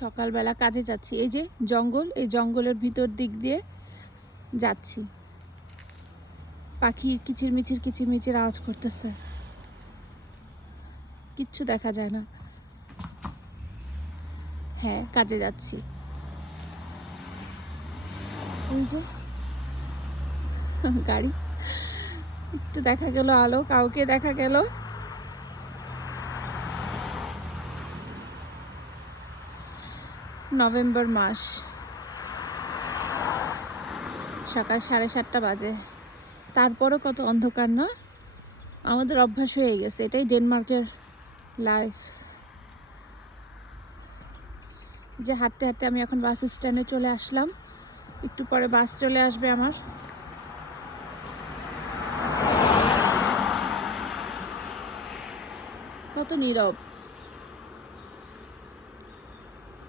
সকালবেলা কাজে যাচ্ছি, এই যে জঙ্গল, এই জঙ্গলের ভিতর দিক দিয়ে যাচ্ছি। পাখি কিচিরমিচির কিচিরমিচির আওয়াজ করতেছে, কিচ্ছু দেখা যায় না। হ্যাঁ, কাজে যাচ্ছি। ওই যে গাড়ি, একটু দেখা গেল আলো, কাউকে দেখা গেল। নভেম্বর মাস, সকাল 7:30 বাজে। তারপরও কত অন্ধকার না? আমাদের অভ্যাস হয়ে গেছে, এটাই ডেনমার্কের লাইফ। যে হাঁটতে হাঁটতে আমি এখন বাস স্ট্যান্ডে চলে আসলাম। একটু পরে বাস চলে আসবে আমার। কত নীরব।